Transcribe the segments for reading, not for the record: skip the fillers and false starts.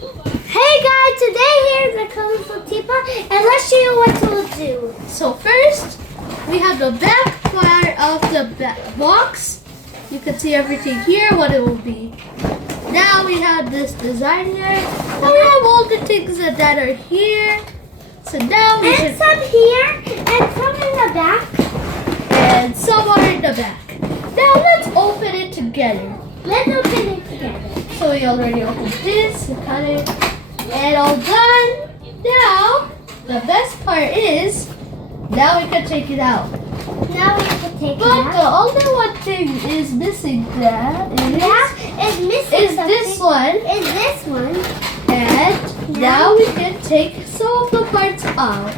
Hey guys, today here's the colorful teapot, and let's show you what we'll do. So first, we have the back part of the box. You can see everything here, what it will be. Now we have this design here. And we have all the things that are here. So now we and some here, and some in the back. And some are in the back. Now let's open it together. Let's open it together. So we already opened this, cut it, and all done. Now, the best part is, now we can take it out. Now we can take it But out. the only one thing is missing that Is missing is something. this one. Is this one. And now we can take some of the parts out.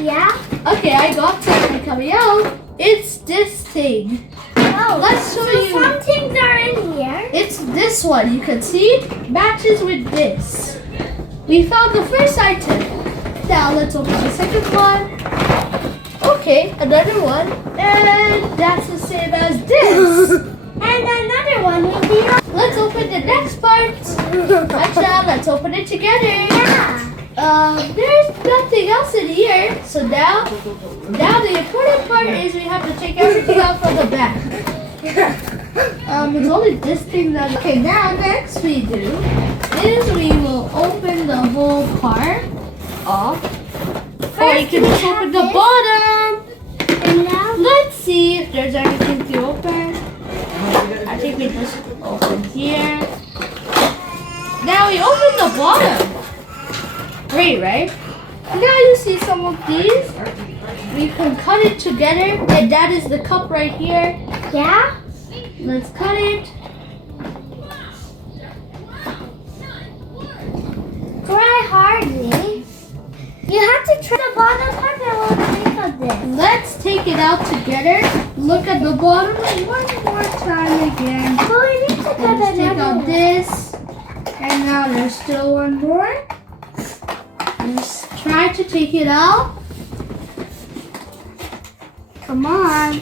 Yeah. Okay, I got something coming out. It's this thing. Oh, Let's show you. Some things are in here. It's this one. You can see it matches with this. We found the first item. Now let's open the second one. Okay, another one. And that's the same as this. And another one will be. Let's open the next part. Now let's open it together. Yeah. There's nothing else in here. So now the important part is we have to take everything out from the back. It's only this thing that. Okay, now next we do is we will open the whole part off. Or you can just open the bottom. And now. Let's see if there's anything to open. I think we just open here. Now we open the bottom. Great, right? Now you see some of these. We can cut it together, and that is the cup right here. Yeah. Let's cut it. Try hardly. You have to try the bottom part that will think of this. Let's take it out together. Look at the bottom one more time again. But we need to cut Let's take another out one. this. And now there's still one more. Let's try to take it out. Come on.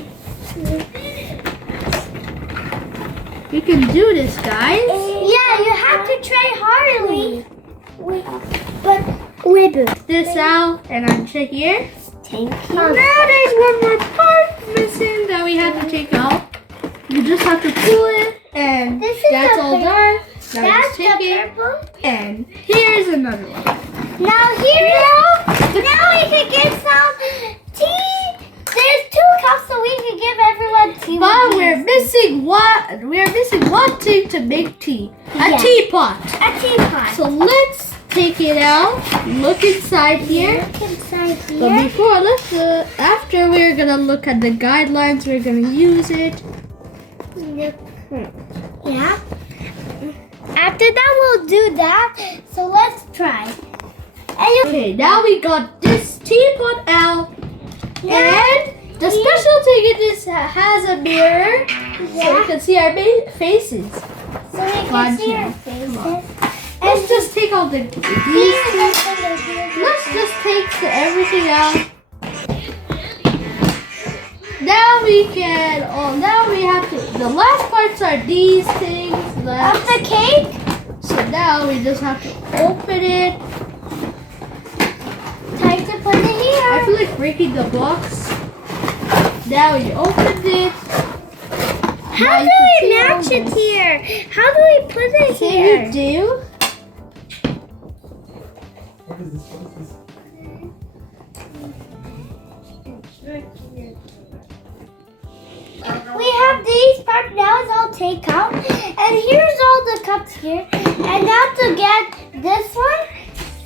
You can do this, guys. Yeah, you have to try hardly. But wait. This out and uncheck here. Thank Now there's one more part missing that we have to take out. You just have to pull it, and This is that's the all pur- done. Now That's just take the it, purple. and here's another one. Now now we can get some tea. There's 2 cups, so we can give everyone tea. But we're missing one. We're missing one thing to make tea. A Yeah. teapot. a teapot. So let's take it out. Look inside here. Look inside But here. before, after we're gonna look at the guidelines. We're gonna use it. Yeah. After that, we'll do that. So let's try. Okay, now we got this teapot out. Now And the special thing in this has a mirror, so we Yeah. can see our faces. So we can see our faces. Let's just take all these two. Let's just take everything out. Now we can. Oh, now we have to. The last parts are these things left. Of the cake? So now we just have to open it. Time to put it I here. feel like breaking the box. Now we opened it. How Now do you can we see all match it this. here? How do we put it So here? you do. We have these parts now is all take out. And here's all the cups here. And now to get this one.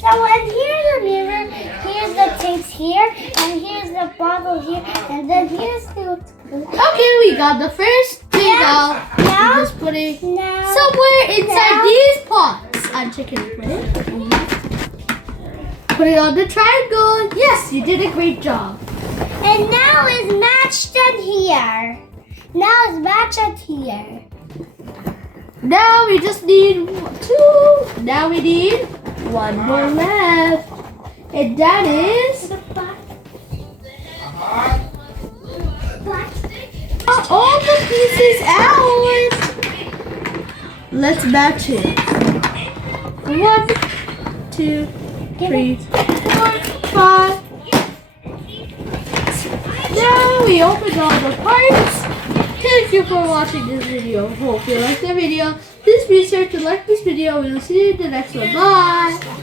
So and here's the mirror, here's the tapes here, and here's the bottle here, and then here's the Okay, we got the first thing out. Now- We just put it now somewhere inside now- these pots. I'm checking it. Ready? Put it on the triangle. Yes, you did a great job. and now it's matched at here. Now it's matched at here. Now we just need 2. Now we need 1 more left. And that is all the pieces out. Let's match it. 1, 2, 3, 4, 5. Now we opened all the parts. Thank you for watching this video. Hope you liked the video. Please be sure to like this video. We'll see you in the next one. Bye.